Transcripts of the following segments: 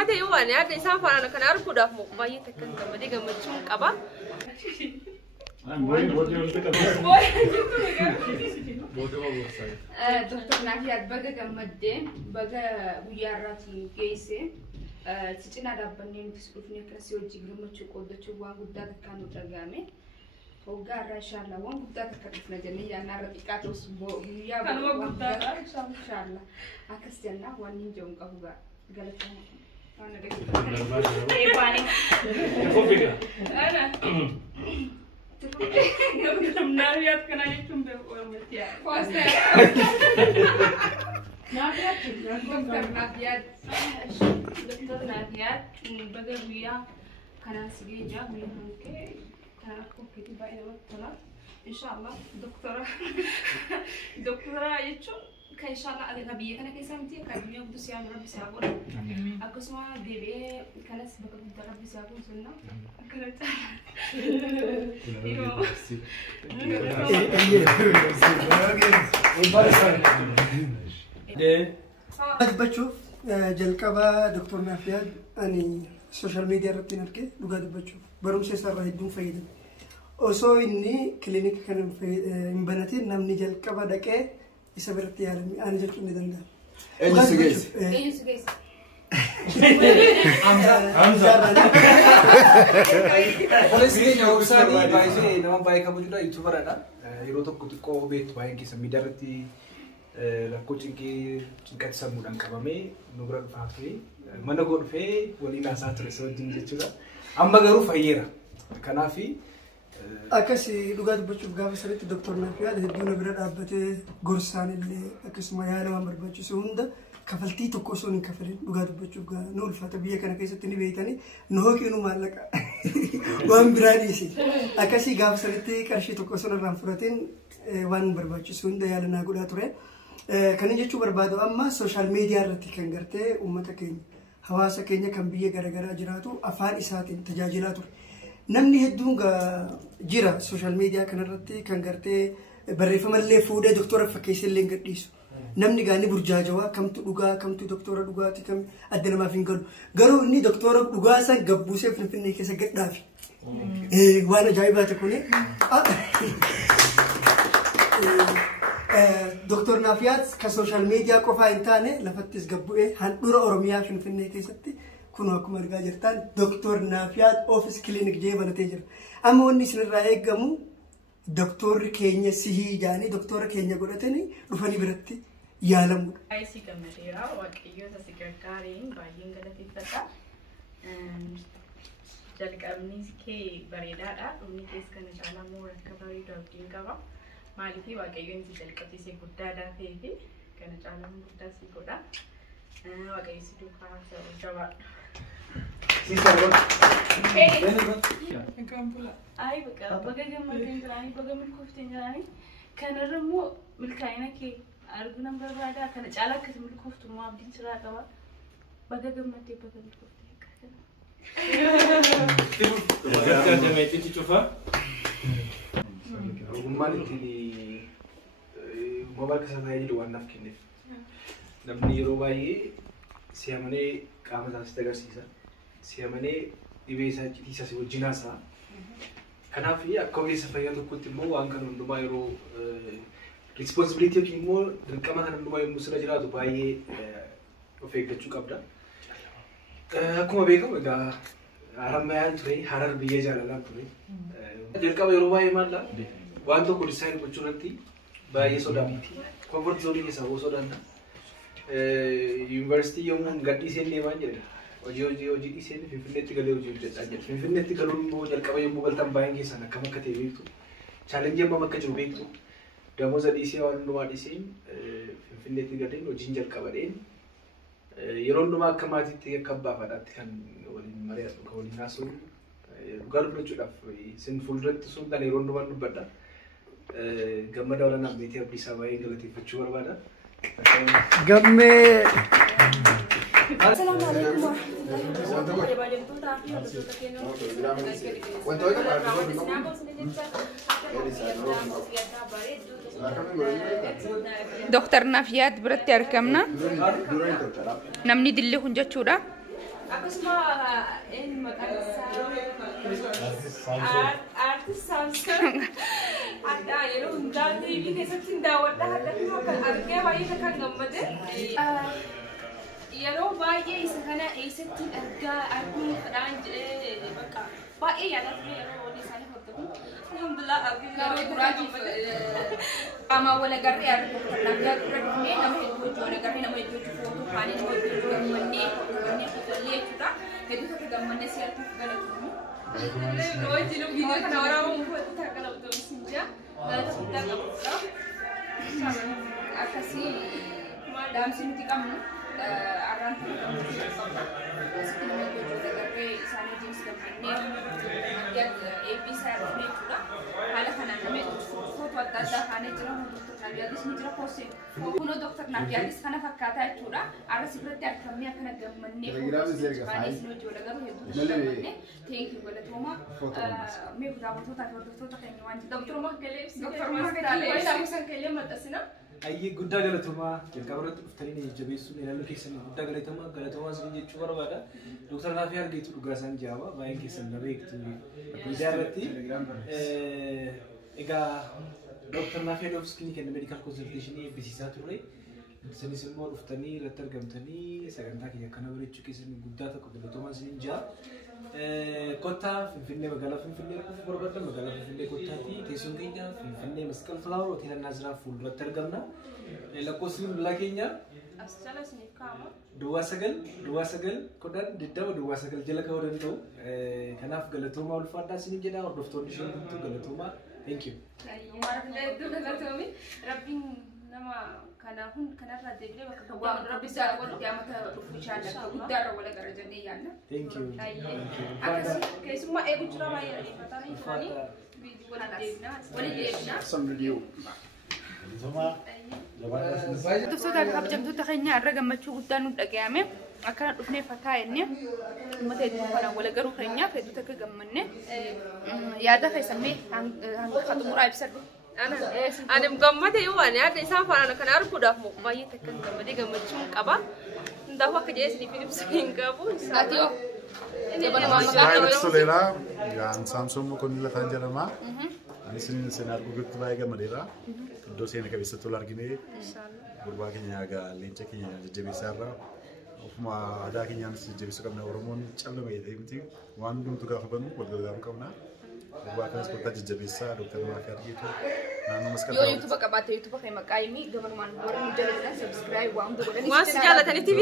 gammade yoo waan yaada isaa faana kana arguudhaaf baay'ee takkan gammadee gammachuun qaba. Doktor Nafiat baga gammadee baga guyyaa irraati geesse cicina dhaabbannee nuti dhufnee akkasii hojii gammachuu qooddachuu waan guddaa takkaan nu dhagahame. Hoggaa irraa inshallah waan guddaa takka dhufna jennee yaannaa irra xiqqaa ta'us guyyaa kanuma guddaadha inshallah akkas jennaa waan hin jedhu qabu galatamu. Nafiat kana jechuun beeku matiya. Doktor Nafiat baga guyyaa kanaan si geejjaa guyyaa hankee kana kokkiti baay'ee namatti tola. Inshallah doktora jechuun kan inshallah ati biyya kana keessa miti kan biyya guddoo siyaa rabbi siyaa godha. Akkasuma deebi'ee kanas bakka guddaa rabbi siyaa godhu sunna. Akkana dubbachuuf jalqabaa Doktor Nafiat ani social media irratti arge dhugaa dubbachuuf barumsa isaarraa hedduun fayyadame. Osoo inni kilinika kana hin banatin namni jalqaba dhaqee isa biratti yaalame ani jechuun ni danda'a. Eenyu geesse? Polisi keenya obsaanii baay'ee nama baay'ee kabajudha yuutuubaradha. Yeroo tokko xiqqoo beektu baay'een keessa miidiyaa irratti rakkoo cinqatti sammuudhaan qabamee nu bira dhufaa ture. Mana koo dhufee waliin haasaa ture isa wajjin jechuudha. Amma garuu fayyeera. Kanaaf akkasii dhugaa dubbachuuf gaafa sanitti Doktor Nafiat hedduu na bira dhaabbatee gorsaan illee akkasuma yaala waan barbaachisu hunda kafaltii tokko osoo hin kafalin dhugaa dubbachuuf nu ulfaata biyya kana keessatti ni beeytanii nu hooqii nu maallaqa waan biraa dhiise. Akkasii gaafa sanitti qarshii tokko osoo irraan fudhatin waan barbaachisu hunda yaala naa godhaa ture. Kan jechuu barbaadu amma social media irratti kan gartee uummata keenya hawaasa keenya kan biyya garaagaraa jiraatu afaan isaatiin tajaajilaa ture. Namni hedduun jira social media kanarratti kan gartee barreeffamallee fuudhee doktora fakkeessillee hin gadhiisu. Namni gaani burjaajawaa kamtu dhugaa kamtu doktora dhugaati kam adda namaaf hin galu. Garuu inni doktora dhugaa san gabbuusee Finfinnee keessa gadhaafi. Waan ajaa'ibaati kuni. Doktor Nafiat kan social media qofaa hin taane lafattis gabbu'ee handhuura Oromiyaa Finfinnee keessatti kun akkuma argaa jirtan Doktor Nafiat office clinic jee banatee jira. Amma wanni isinirraa eegamu doktorri keenya sihii jaanii doktora keenya godhatanii dhufanii biratti yaalamudha. Aisi gammadeera waaqayyoota si gargaariin baay'een galateeffadha. Jalqabni kee bareedaadha. Dhumni kees kana caalaa immoo akka bareedu abdiin qaba. Maaliif waaqayyoon si jalqabsiise guddaadhaa ta'ee fi kana caalaa guddaa si godha. Waaqayyo si duukaa ta'uu jabaadha. Ay baga gammadeen jiraanii baga milkoofteen jiraanii kanarra immoo milkaa'ina kee arguu nan barbaada kana caalaa akkasii milkooftu immoo abdiin siraa qaba baga gammadee baga milkoofteen. Ogummaan ittiin mobaayil keessa tajaajilu waan naaf kenneef namni yeroo baay'ee si'amanee qaama isaas agarsiisa. Si'amanee dhibee isaa citiisa si wajjin haasa'a. Kanaaf akka ogeessa fayyaa tokkotti immoo waan kana hundumaa yeroo responsibility yookiin immoo dirqama kana hundumaa yommuu sirra jiraatu baay'ee of eeggachuu qabda. Akkuma beekamu egaa Harammayaan ture Harar biyya jaalalaa ture. Jalqaba yeroo baay'ee maalla waan tokko disaayin gochuu irratti baay'ee sodaatti. Comfort zone keessaa hoo sodaanna. Yuunivarsiitii yommuu gadhiiseen deemaa jedha. Hojii dhiiseen Finfinneetti galee hojii hojjechaa jira. Finfinneetti galuun immoo jalqaba yommuu galtan baay'een keessan akkam akka ta'e beektu. Chaalenjii hammam akka jiru beektu. Damooza dhiisee waan hundumaa dhiiseen Finfinneetti galeen hojiin jalqabadheen yeroo hundumaa akka maatiitti akka abbaa faadhaatti kan waliin mari'atu kan waliin haasa'u dhugaa dubbachuudhaaf isin fuulduratti sun kan yeroo hundumaa dubbadha. Gammada Olaanaa Beetii Abdiisaa baay'ee galateeffachuu barbaada. Gammee. Assalamu alaikum. Doktor Nafiat berarti arkamna. Namni dilli kun jechuudha. akkasuma inni maqaan isaa artist Samson adda yeroo hundaa TV keessatti daawwadha hadda kan argee baay'ee kan gammade yeroo baay'ee isa kana eessatti arguun fedhaan jedhee bakka baay'ee yaadatu yeroo waliin isaanii hordofu alhamdulillah argee Garuu duraatiif qaama wal agarree arguu kan dura dhufnee nama hedduu wal agarree nama hedduu footoo kaanii nama hedduu gammannee wallee jechuudha. Hedduu tokko gammannee si'aatuuf galatuun. wajjin viidiyoo kana waraabamu fudhatu akka labdamu sinjaa galata guddaa qabudha. Akkasii daamsi nuti qabnu arraan kan qabnu. Asitti nama hedduu wal agarree isaanii jiins gammannee eebbisaa dhufnee jechuudha. Haala kanaan nama hedduu footoo adda addaa kaanee jira Dr. Nabiyaalis ni jira poosee. Kunoo Dr. Nabiyaalis kana fakkaataa jechuudha. Arras biratti argamee akkana gammannee footoo isin hojii wal agarru hedduu gammannee teenkii galatooma mee daawwattoota fi hordoftoota keenya waan jedhu. Dr. Mahgalee Dr. Mahgalee Samson keenya maxxasina. Ayyee guddaa galatooma jalqaba irratti dhuftanii jabeessuun ilaaluu keessanii guddaa galatoomaa isin jechuu barbaada. Dr. Naafii argeetu dhugaa isaan jaaba baay'een keessan na beektu miidiyaa irratti. Egaa Dr. Naafii Head of Clinic and Medical Consultation eebbisiisaa turre. Isinis immoo dhuftanii irratti argamtanii sagantaa keenya kana barachuu keessanii guddaa tokko galatoomaa isin jaa. Kottaa Finfinnee magaalaa Finfinnee dhufu barbaadda magaalaa Finfinnee kottaatti teessoon keenya Finfinnee Masqal Flower Hoteela Naaziraa fuulduratti argamna. Lakkoofsi bilbilaa keenya As jala isiniif kaa'ama. Duwwaa 9 jala ka'uu danda'u. Kanaaf galatoomaa ulfaadhaa isiniin jedha hordoftoonni isheen guutuu galatoomaa. Thank you. Hedduu galatoomi. Rabbiin nama kanarraa deebilee bakka Waan rabbi isaa walitti amata dhufu inshallah guddaarra wal agarra jennee yaadna. Thank you. akkasii keessummaa eegu jira baay'ee dhaggeeffatanii turanii waliin deebinaa. Hordoftoota kabajamtoota keenya irra gammachuu guddaan nu dhaga'ame akkana dhufnee fataa jennee uummata hedduu kanaan wal agaruu keenyaaf hedduu takka gammanne yaada keessanii hanga xumuraa ibsadhu. Ani gammade yoo ani yaada isaan faana kana arguudhaaf baay'ee takka gammadee gammachuun qaba. Hundaafuu akka jeesiniif ibsu hin qabu. Solera, yang Samsung mukoni la kan jarama. Ani sini senar gugut baik gamadera. Dosen ka bisa tular gini. Berbagai nyaga lenca kinya jadi besarra. Ufma ada kinya si jadi suka na hormon callo mai dai muti. Wan dum tu ga khaban ko da gam kauna. Berbagai sekolah jadi besar dokter makar gitu. Yoo YouTube qabaate YouTube kan maqaayimi gabanumaan warri nu jalatan subscribe waan godhanii Waan si jaalatanii TV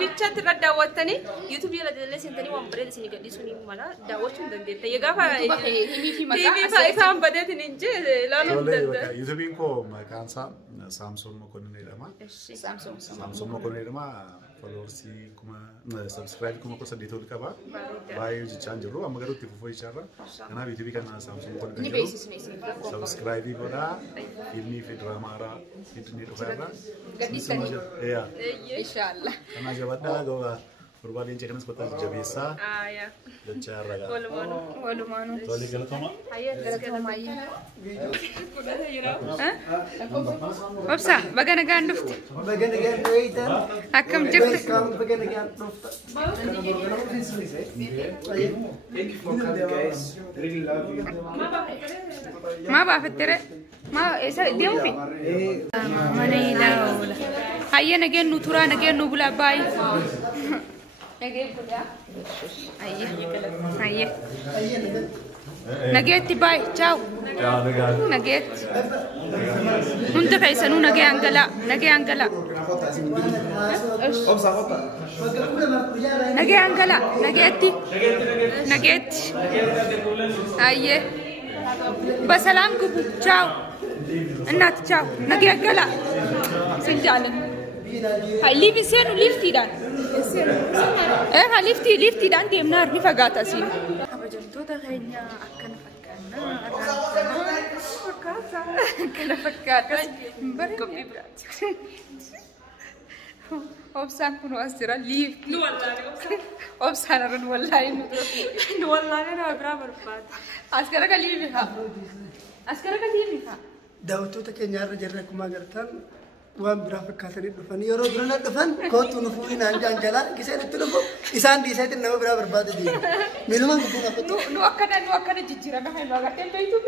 bichaatti irra daawwattanii YouTube jala dalee seentanii waan bareeda isin gadhiisuu ni mala daawwachuu hin dandeetta. Gaafa TV ifaan badeetiin hin jee ilaaluu hin dandeetta. YouTube ko maqaan isaa Samsung mukoni jedhama. Samsung mukoni jedhama. Followers kuma subscribe kuma ko sadii tol qaba. Baay'ee jechaan jiru amma garuu itti fufuu jecharra. Kanaaf YouTube kana Samsung mukoni ni jedhamu. beeksisne Subscribe godha. Filmii fi diraamaa irraa hidhanii dhufaarra. gadhiisanii Iya. inshallah. Kana jabaadhaa gowaa Berbalik cekanas kota Jabesa. Ya. Dan cara kan. Walumaanu. Toli galatoma. Galatoma ayya. Obsa bagana gandufte. Bagana gandufte. Akkam jirte? Bagana gandufte. Thank you for coming, guys. Really love you. Ma baafattere? Ma isa deemu fi? Mana ilaawla. Hayya nageen nu turaa nageen nu bulaa baay. Nageen bulaa. Hayya. Nageetti baay. Ciao. Nageetti. Hunda keessanuu nagee hangalaa. Nagee hangalaa. Nagee hangalaa. Nageetti. Nageetti. Hayya. Basalam kubu. Ciao. እናት ቻው ነገ ያገላ ስንጃለን ሃይ ሊቭ ሲኑ ሊፍት ይዳን ሊፍት ይዳን ደምናር ሊፈጋታ ሲል አበጀንቶታ ከኛ አከነ ፈካና በርቆቢ ብራች ኦብሳን ኩኖ አስራ ሊቭ ኑ ወላሂ ኦብሳን ረን ወላሂ ኑ ወላሂ ነው ብራ በርፋት አስከረከ ሊቭ daawwattoota keenya irra jirre akkuma agartan waan biraa fakkaatanii dhufanii yeroo birana dhufan kootu nu fuudhinaan jaanjalaa giseen itti dhufu isaan dhiiseetiin nama biraa barbaade deema. Miilumaan gubbuu qabbatu. Nu akkana jijjiirama kan nu agartee beektu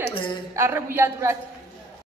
arra guyyaa duraatti.